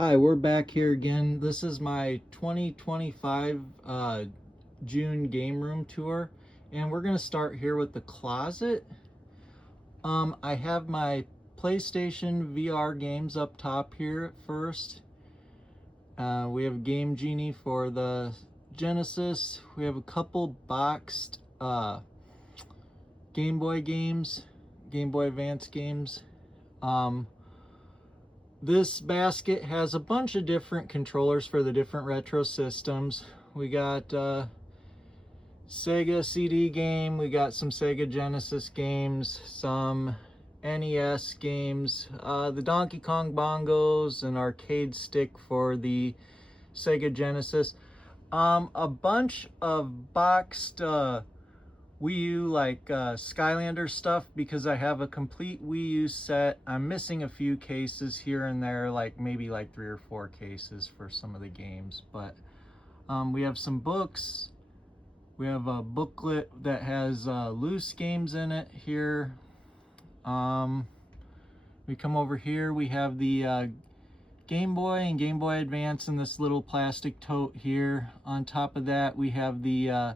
Hi, we're back here again. This is my 2025 June game room tour, and we're gonna start here with the closet. I have my PlayStation VR games up top here at first. We have Game Genie for the Genesis. We have a couple boxed Game Boy games, Game Boy Advance games. This basket has a bunch of different controllers for the different retro systems. We got Sega CD game, we got some Sega Genesis games, some NES games, the Donkey Kong bongos, an arcade stick for the Sega Genesis, a bunch of boxed Wii U like Skylander stuff because I have a complete Wii U set. I'm missing a few cases here and there, like maybe like 3 or 4 cases for some of the games. But we have some books. We have a booklet that has loose games in it here. We come over here, we have the Game Boy and Game Boy Advance in this little plastic tote here. On top of that, we have the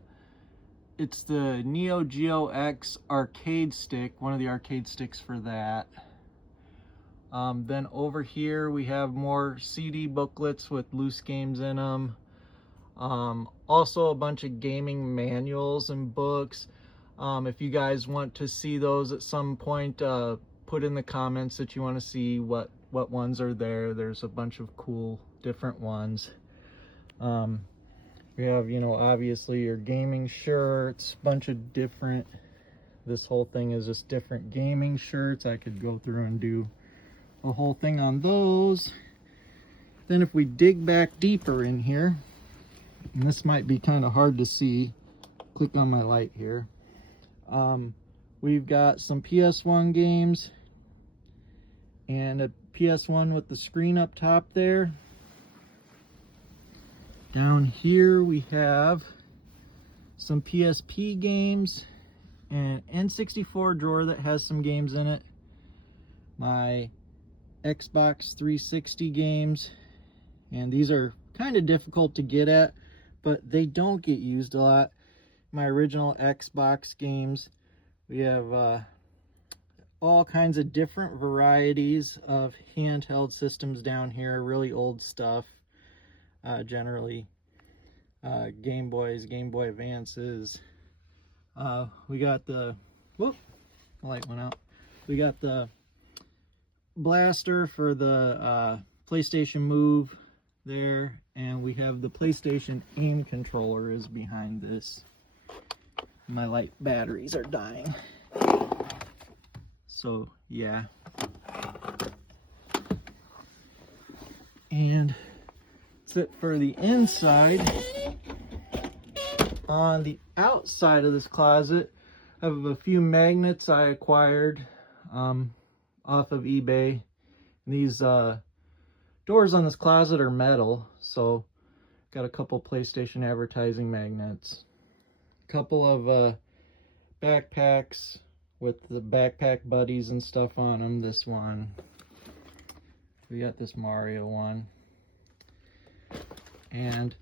it's the Neo Geo X arcade stick, one of the arcade sticks for that. Then over here we have more CD booklets with loose games in them. Also a bunch of gaming manuals and books. If you guys want to see those at some point, put in the comments that you want to see what ones are there. There's a bunch of cool different ones. We have, you know, obviously your gaming shirts, bunch of different, this whole thing is just different gaming shirts. I could go through and do a whole thing on those. Then if we dig back deeper in here, and this might be kind of hard to see, click on my light here. We've got some PS1 games and a PS1 with the screen up top there. Down here we have some PSP games and an N64 drawer that has some games in it. My Xbox 360 games, and these are kind of difficult to get at, but they don't get used a lot. My original Xbox games. We have all kinds of different varieties of handheld systems down here, really old stuff. Generally Game Boys, Game Boy Advances. We got the, whoop, the light went out. We got the blaster for the PlayStation Move there, and we have the PlayStation aim controller is behind this. My light batteries are dying. So yeah. And it for the inside. On the outside of this closet, I have a few magnets I acquired off of eBay. And these doors on this closet are metal, so got a couple PlayStation advertising magnets, a couple of backpacks with the backpack buddies and stuff on them. This one, we got this Mario one. And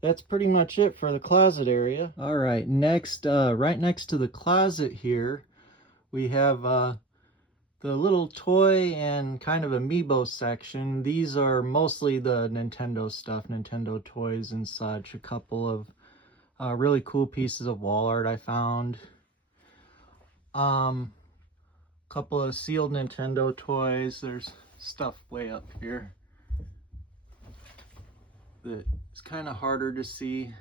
that's pretty much it for the closet area. All right, next, right next to the closet here, we have the little toy and kind of amiibo section. These are mostly the Nintendo stuff, Nintendo toys and such. A couple of really cool pieces of wall art I found. Couple of sealed Nintendo toys. There's stuff way up here that is kind of harder to see.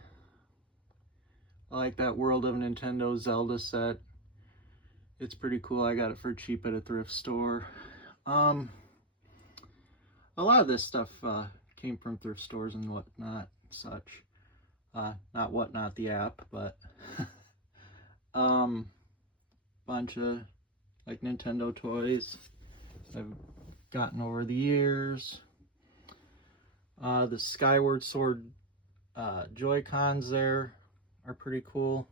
I like that World of Nintendo Zelda set. It's pretty cool. I got it for cheap at a thrift store. A lot of this stuff came from thrift stores and whatnot, such. Not Whatnot the app, but bunch of like Nintendo toys I've gotten over the years. The Skyward Sword Joy-Cons there are pretty cool.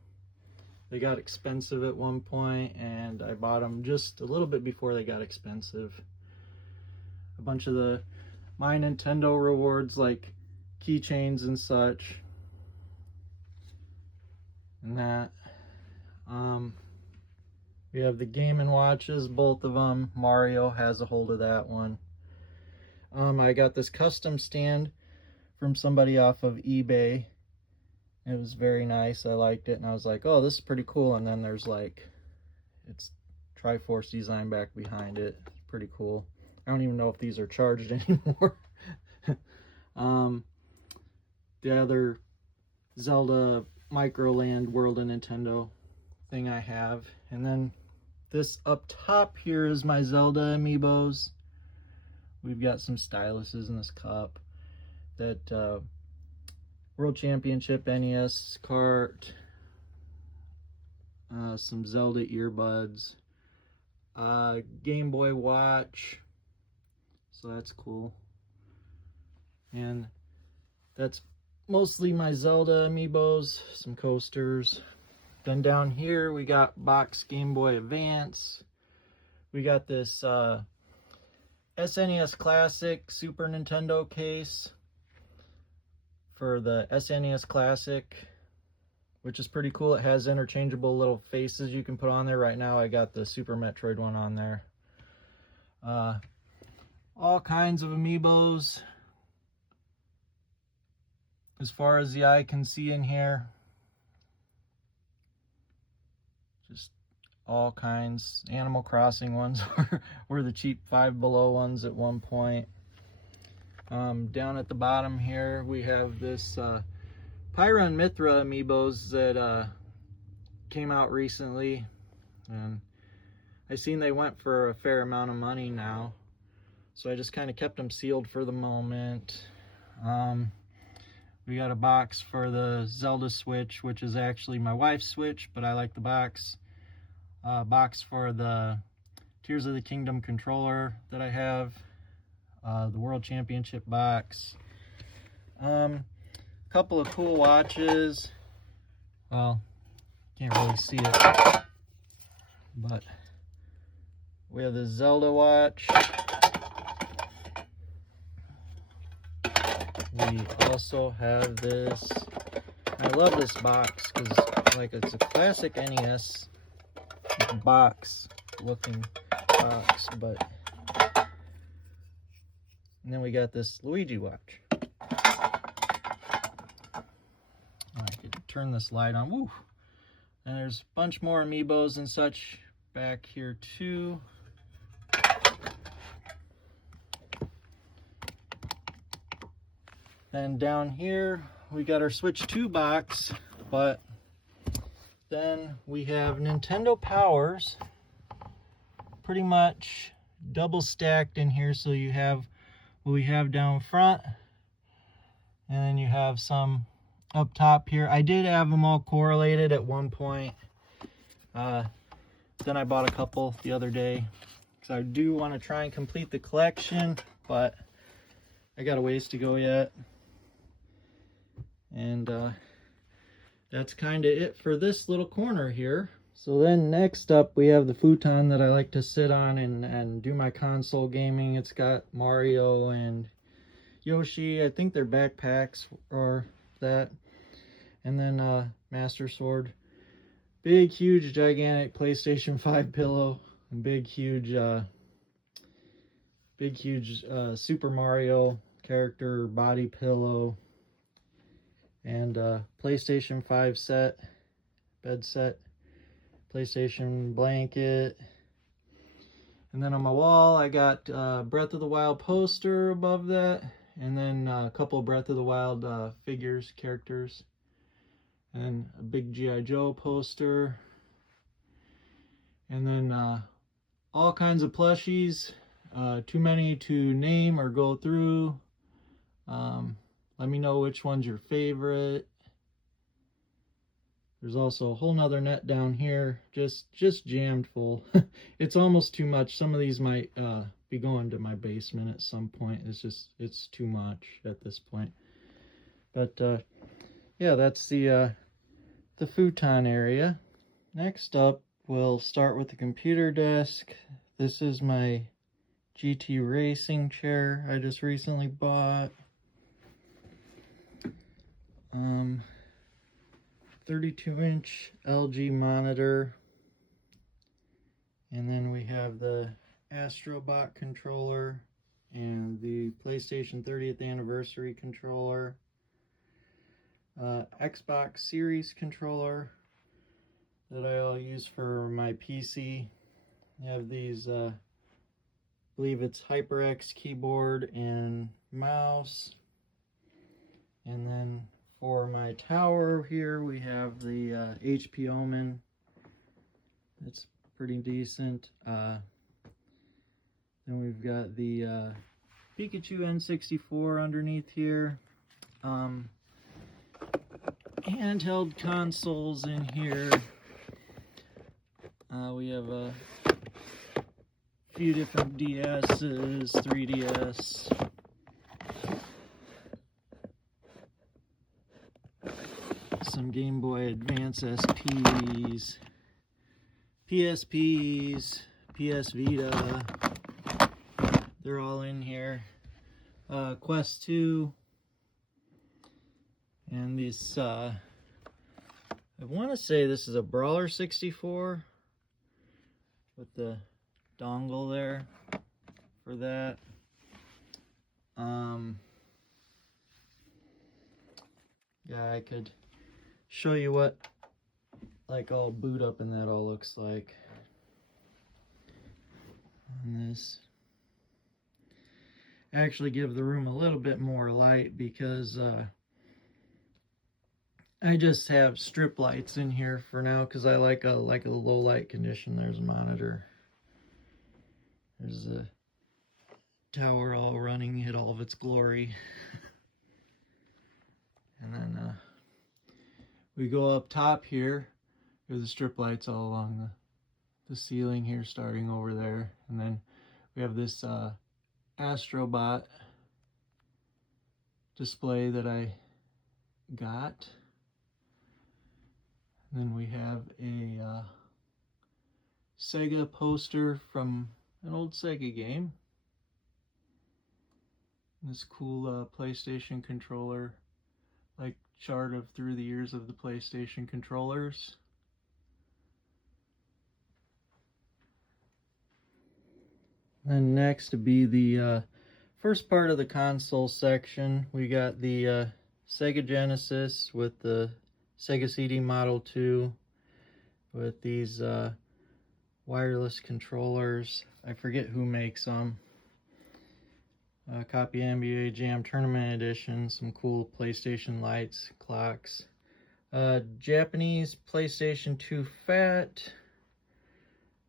They got expensive at one point, and I bought them just a little bit before they got expensive. A bunch of the my Nintendo rewards like keychains and such. And that. We have the Game & Watches, both of them. Mario has a hold of that one. I got this custom stand from somebody off of eBay. It was very nice. I liked it, and I was like, oh, this is pretty cool. And then there's like, it's Triforce design back behind it. It's pretty cool. I don't even know if these are charged anymore. The other Zelda Microland World of Nintendo thing I have. And then this up top here is my Zelda amiibos. We've got some styluses in this cup. That World Championship NES cart. Some Zelda earbuds. Game Boy Watch. So that's cool. And that's mostly my Zelda amiibos. Some coasters. Then down here we got box Game Boy Advance. We got this SNES Classic Super Nintendo case for the SNES Classic, which is pretty cool. It has interchangeable little faces you can put on there. Right now I got the Super Metroid one on there. All kinds of amiibos as far as the eye can see in here. Just all kinds. Animal Crossing ones were the cheap Five Below ones at one point. Down at the bottom here we have this Pyra and Mythra amiibos that came out recently, and I seen they went for a fair amount of money now, so I just kind of kept them sealed for the moment. We got a box for the Zelda Switch, which is actually my wife's Switch, but I like the box. Box for the Tears of the Kingdom controller that I have. The World Championship box. Couple of cool watches. Well, can't really see it, but we have the Zelda watch. We also have this. I love this box because like it's a classic NES box looking box, but and then we got this Luigi watch. I could turn this light on. Woo! And there's a bunch more amiibos and such back here too. Then down here we got our Switch 2 box, but then we have Nintendo Powers pretty much double stacked in here. So you have what we have down front, and then you have some up top here. I did have them all correlated at one point. Then I bought a couple the other day because I do want to try and complete the collection, but I got a ways to go yet. And that's kind of it for this little corner here. So then next up we have the futon that I like to sit on and do my console gaming. It's got Mario and Yoshi. I think they're backpacks or that. And then Master Sword. Big, huge, gigantic PlayStation 5 pillow. And big, huge Super Mario character body pillow. And PlayStation 5 set, bed set, PlayStation blanket. And then on my wall I got Breath of the Wild poster above that, and then a couple of Breath of the Wild figures, characters, and a big G.I. Joe poster, and then all kinds of plushies, too many to name or go through. Let me know which one's your favorite. There's also a whole nother net down here, just jammed full. It's almost too much. Some of these might be going to my basement at some point. It's too much at this point. But yeah, that's the futon area. Next up, we'll start with the computer desk. This is my GT racing chair I just recently bought. 32-inch LG monitor. And then we have the Astrobot controller and the PlayStation 30th anniversary controller. Xbox Series controller that I'll use for my PC. I have these, I believe it's HyperX keyboard and mouse. And then for my tower here, we have the HP Omen. It's pretty decent. Then we've got the Pikachu N64 underneath here. Handheld consoles in here. We have a few different DS's, 3DS. Some Game Boy Advance SPs, PSPs, PS Vita. They're all in here. Quest 2. And this, I want to say this is a Brawler 64 with the dongle there for that. Yeah, I could show you what like all boot up and that all looks like on this. Actually give the room a little bit more light because I just have strip lights in here for now because I like a low light condition. There's a monitor. There's a tower all running in all of its glory. And then we go up top here. There's the strip lights all along the ceiling here, starting over there. And then we have this Astrobot display that I got. Then we have a Sega poster from an old Sega game. This cool PlayStation controller, like chart of through the years of the PlayStation controllers. Then next to be the first part of the console section, we got the Sega Genesis with the Sega CD Model 2 with these wireless controllers. I forget who makes them. Copy NBA Jam Tournament Edition, some cool PlayStation lights, clocks. Japanese PlayStation 2 Fat.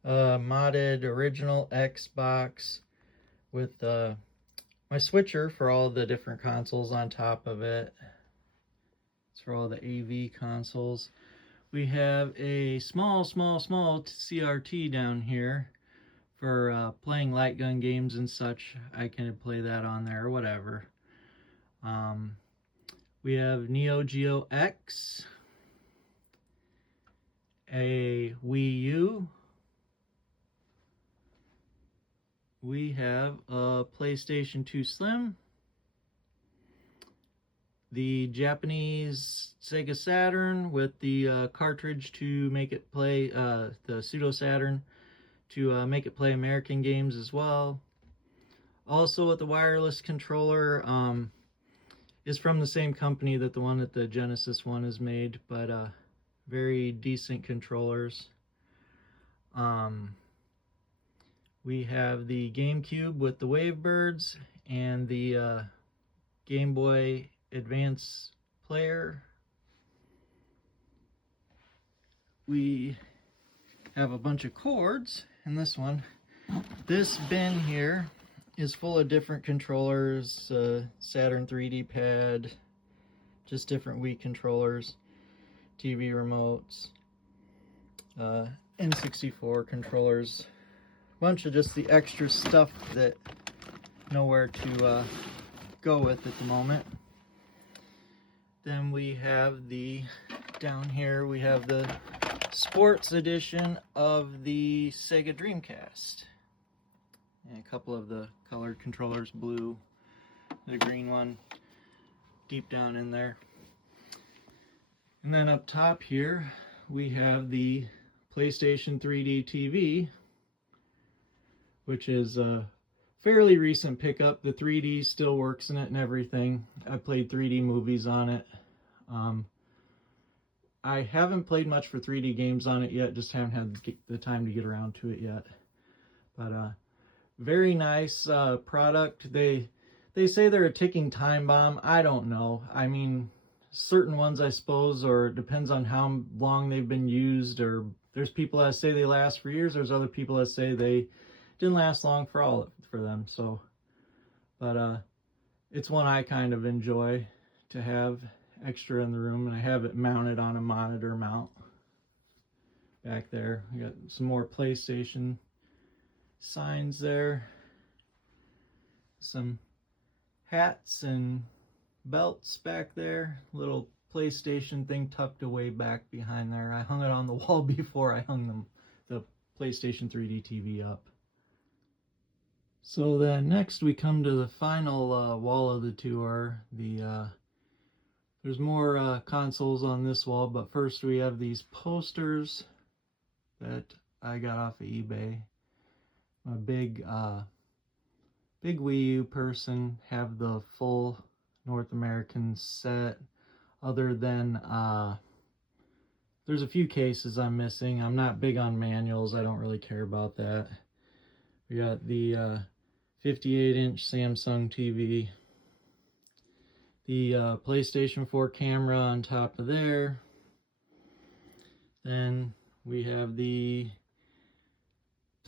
Modded original Xbox with my switcher for all the different consoles on top of it. It's for all the AV consoles. We have a small CRT down here for playing light gun games and such. I can play that on there or whatever. We have Neo Geo X, a Wii U. We have a PlayStation 2 Slim, the Japanese Sega Saturn with the cartridge to make it play, the Pseudo Saturn to make it play American games as well. Also with the wireless controller, is from the same company that the one that the Genesis one is made, but very decent controllers. We have the GameCube with the Wavebirds and the Game Boy Advance player. We have a bunch of cords in this one. This bin here is full of different controllers, Saturn 3D pad, just different Wii controllers, TV remotes, N64 controllers, bunch of just the extra stuff that nowhere to go with at the moment. Then we have down here we have the sports edition of the Sega Dreamcast. and a couple of the colored controllers, blue, the green one deep down in there. And then up top here we have the PlayStation 3D TV, which is a fairly recent pickup. The 3D still works in it and everything. I played 3D movies on it. I haven't played much for 3D games on it yet, just haven't had the time to get around to it yet. But very nice product. They say they're a ticking time bomb. I don't know. I mean, certain ones I suppose, or it depends on how long they've been used, or there's people that say they last for years, there's other people that say they didn't last long for them. So, but it's one I kind of enjoy to have extra in the room, and I have it mounted on a monitor mount back there. We got some more PlayStation signs there, some hats and belts back there, little PlayStation thing tucked away back behind there. I hung it on the wall before I hung the PlayStation 3D TV up. So then next we come to the final wall of the tour. There's more consoles on this wall, but first we have these posters that I got off of eBay. I'm a big Wii U person, have the full North American set, other than there's a few cases I'm missing. I'm not big on manuals, I don't really care about that. We got the 58-inch Samsung TV, the PlayStation 4 camera on top of there. Then we have the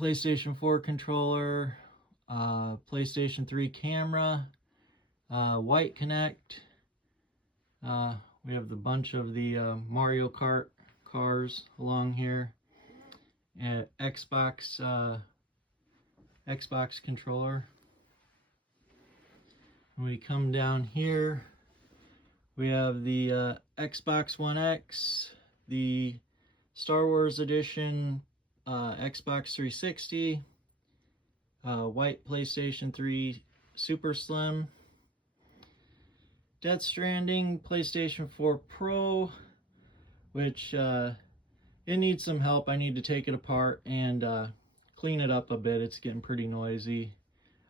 PlayStation 4 controller, PlayStation 3 camera, White Connect. We have the bunch of the Mario Kart cars along here, and Xbox controller. When we come down here, we have the Xbox One X, the Star Wars Edition Xbox 360, white PlayStation 3 Super Slim, Death Stranding PlayStation 4 Pro, which it needs some help. I need to take it apart and clean it up a bit. It's getting pretty noisy.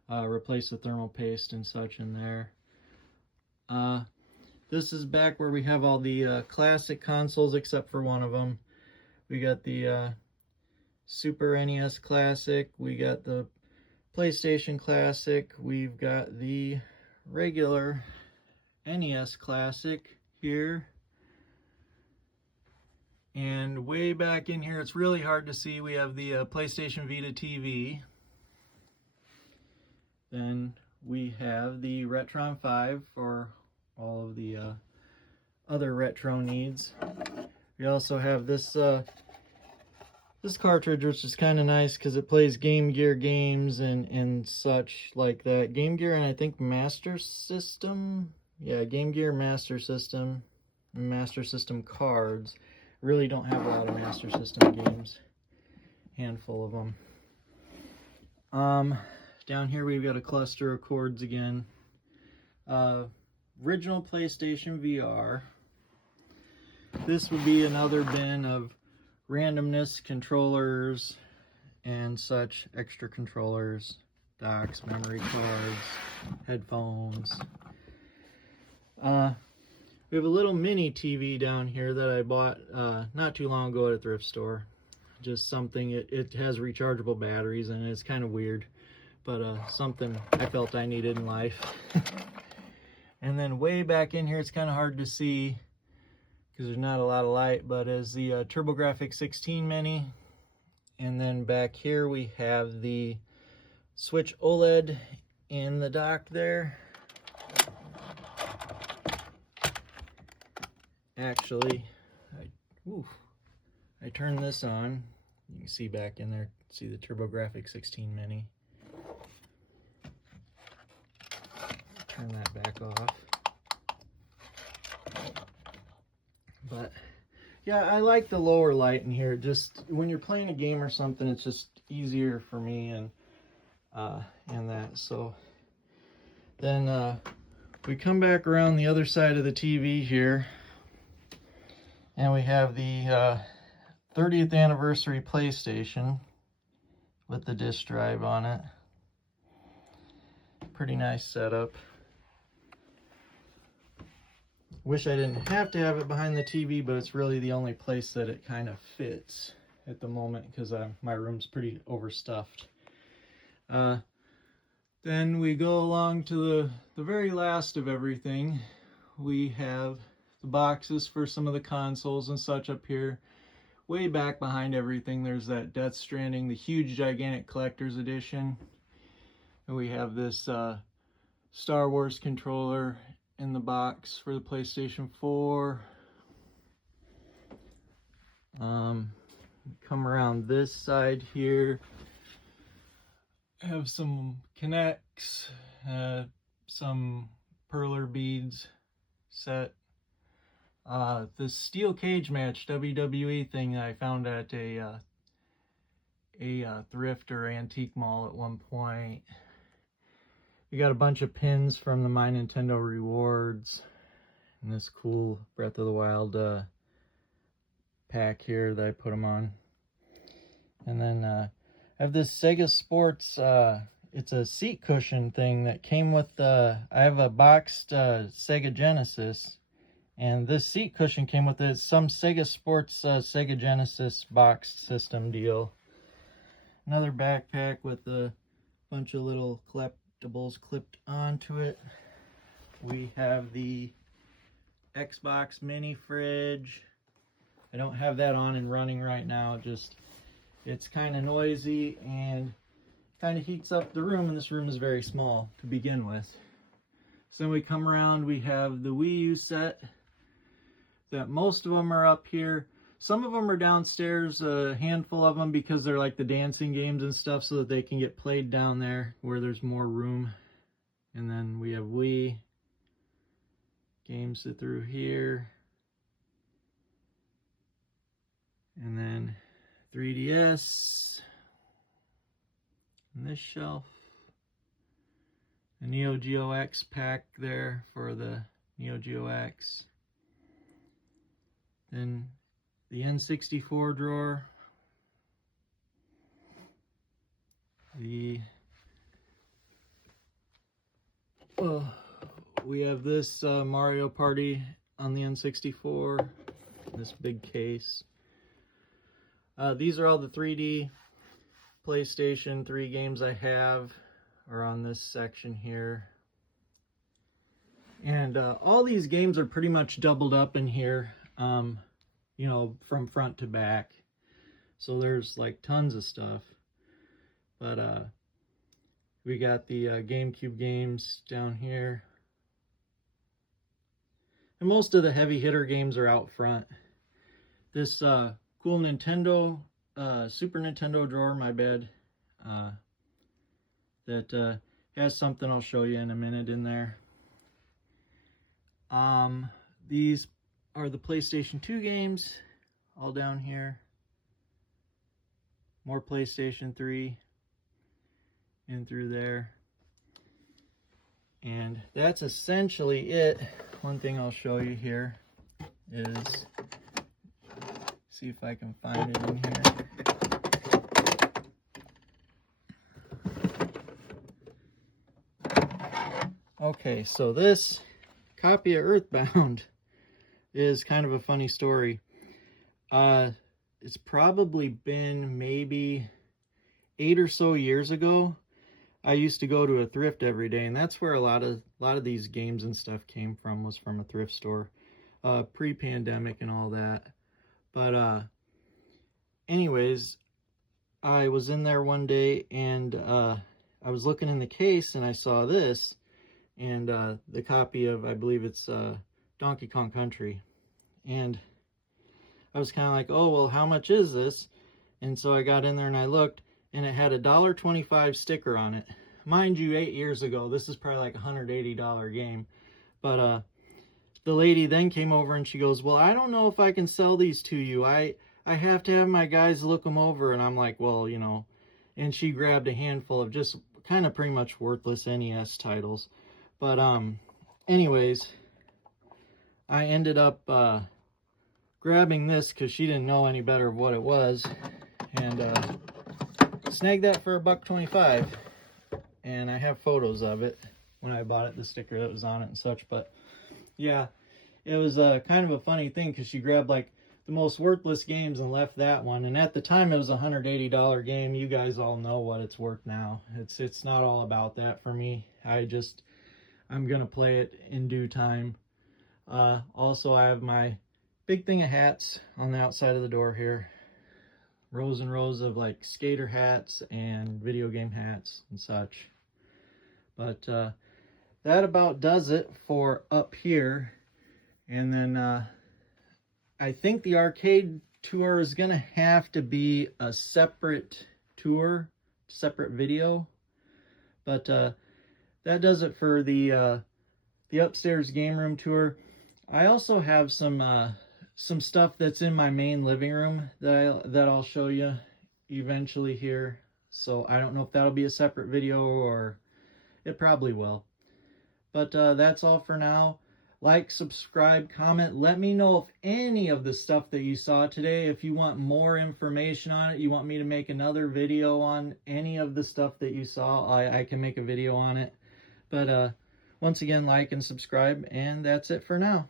Replace the thermal paste and such in there. This is back where we have all the classic consoles except for one of them. We got the Super NES Classic, we got the PlayStation Classic, we've got the regular NES Classic here. And way back in here, it's really hard to see, we have the PlayStation Vita TV. Then we have the Retron 5 for all of the other retro needs. We also have this this cartridge, which is kind of nice because it plays Game Gear games and such like that. Game Gear and I think Master System. Yeah, Game Gear, Master System, and Master System cards. Really don't have a lot of Master System games. Handful of them. Down here we've got a cluster of cords again. Original PlayStation VR. This would be another bin of randomness, controllers, and such, extra controllers, docks, memory cards, headphones. We have a little mini TV down here that I bought not too long ago at a thrift store. Just something, it has rechargeable batteries and it's kind of weird, but something I felt I needed in life. And then way back in here, it's kind of hard to see because there's not a lot of light, but is the TurboGrafx 16 Mini. And then back here we have the Switch OLED in the dock there. Actually, I turned this on. You can see back in there, see the TurboGrafx 16 Mini. Turn that back off. But yeah, I like the lower light in here. Just when you're playing a game or something, it's just easier for me. And and that. So then we come back around the other side of the TV here, and we have the 30th anniversary PlayStation with the disk drive on it. Pretty nice setup. Wish I didn't have to have it behind the TV, but it's really the only place that it kind of fits at the moment because my room's pretty overstuffed. Then we go along to the very last of everything. We have the boxes for some of the consoles and such up here. Way back behind everything, there's that Death Stranding, the huge gigantic collector's edition. And we have this Star Wars controller in the box for the PlayStation 4. Come around this side here. Have some Kinects, some perler beads set. This steel cage match WWE thing that I found at a thrift or antique mall at one point. We got a bunch of pins from the My Nintendo Rewards and this cool Breath of the Wild pack here that I put them on. And then I have this Sega Sports, it's a seat cushion thing that came with I have a boxed Sega Genesis, and this seat cushion came with it. Some Sega Sports Sega Genesis boxed system deal. Another backpack with a bunch of little collectibles clipped onto it. We have the Xbox mini fridge. I don't have that on and running right now, just it's kind of noisy and kind of heats up the room, and this room is very small to begin with. So then we come around, we have the Wii U set, that most of them are up here. Some of them are downstairs, a handful of them, because they're like the dancing games and stuff, so that they can get played down there where there's more room. And then we have Wii games sit through here. And then 3DS. And this shelf. The Neo Geo X pack there for the Neo Geo X. Then the N64 drawer. We have this Mario Party on the N64. This big case. These are all the 3D PlayStation 3 games I have are on this section here. And all these games are pretty much doubled up in here, you know, from front to back. So there's like tons of stuff. But we got the GameCube games down here. And most of the heavy hitter games are out front. This cool Nintendo, Super Nintendo drawer, my bed, that has something I'll show you in a minute in there. These are the PlayStation 2 games, all down here. More PlayStation 3 in through there. And that's essentially it. One thing I'll show you here is, see if I can find it in here. Okay, so this copy of Earthbound is kind of a funny story. It's probably been maybe 8 or so years ago. I used to go to a thrift every day, and that's where a lot of these games and stuff came from, was from a thrift store, pre-pandemic and all that. But anyways, I was in there one day, and I was looking in the case, and I saw this, and the copy of, I believe it's Donkey Kong Country. And I was kind of like, oh, well, how much is this? And so I got in there and I looked, and it had a $1.25 sticker on it. Mind you, 8 years ago, this is probably like a $180 game. But the lady then came over and she goes, well, I don't know if I can sell these to you. I have to have my guys look them over. And I'm like, well, you know, and she grabbed a handful of just kind of pretty much worthless NES titles. But anyways, I ended up grabbing this because she didn't know any better of what it was, and snagged that for $1.25. And I have photos of it when I bought it, the sticker that was on it and such. But yeah, it was kind of a funny thing because she grabbed like the most worthless games and left that one. And at the time it was a $180 game. You guys all know what it's worth now. It's not all about that for me. I'm gonna play it in due time. Also, I have my big thing of hats on the outside of the door here. Rows and rows of like skater hats and video game hats and such. But that about does it for up here. And then I think the arcade tour is gonna have to be a separate tour, separate video. But that does it for the upstairs game room tour. I also have some stuff that's in my main living room that I'll show you eventually here. So I don't know if that'll be a separate video, or it probably will. But that's all for now. Like, subscribe, comment. Let me know if any of the stuff that you saw today, if you want more information on it, you want me to make another video on any of the stuff that you saw, I can make a video on it. But once again, like and subscribe, and that's it for now.